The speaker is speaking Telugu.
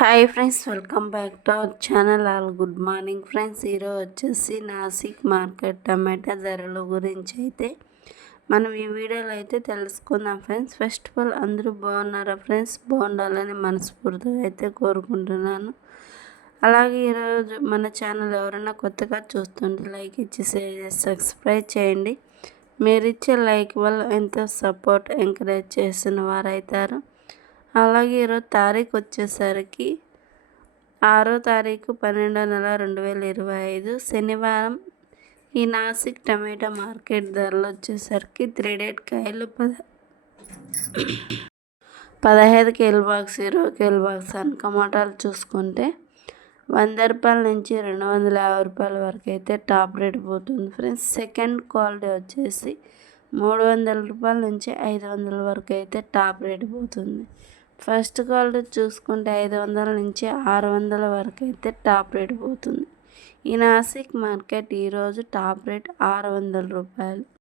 Hi friends welcome back to our channel. All good morning friends. ఈరోజు వచ్చేసి నాసిక్ మార్కెట్ టమాటా ధరల గురించి అయితే మనం ఈ వీడియోలో అయితే తెలుసుకుందాం ఫ్రెండ్స్. ఫస్ట్ ఆఫ్ ఆల్ అందరూ బాగున్నారా ఫ్రెండ్స్? బాగుండాలని మనస్ఫూర్తిగా అయితే కోరుకుంటున్నాను. అలాగే ఈరోజు మన ఛానల్ ఎవరైనా కొత్తగా చూస్తుంటే లైక్ ఇచ్చి సబ్స్క్రైబ్ చేయండి. మీరు ఇచ్చే లైక్ వల్ల ఎంతో సపోర్ట్ ఎంకరేజ్ చేసిన వారైతారు. అలాగే ఈరోజు తారీఖు వచ్చేసరికి ఆరో తారీఖు పన్నెండో నెల రెండు వేల ఇరవై ఐదు. శనివారం ఈ నాసిక్ టమాటా మార్కెట్ ధరలు వచ్చేసరికి త్రీ డేట్ కాయలు పద పదహైదు కేల్ బాక్స్ ఇరవై కేల్ బాక్స్ అన్ టమాటాలు చూసుకుంటే వంద రూపాయల నుంచి రెండు వందల యాభై రూపాయల వరకు అయితే టాప్ రేట్ పోతుంది ఫ్రెండ్స్. సెకండ్ క్వాలిటీ వచ్చేసి మూడు వందల రూపాయల నుంచి ఐదు వందల వరకు అయితే టాప్ రేట్ పోతుంది. ఫస్ట్ క్వాలిటీ చూసుకుంటే ఐదు వందల నుంచి ఆరు వందల వరకు అయితే టాప్ రేట్ పోతుంది. ఈ నాసిక్ మార్కెట్ ఈరోజు టాప్ రేట్ ఆరు వందల రూపాయలు.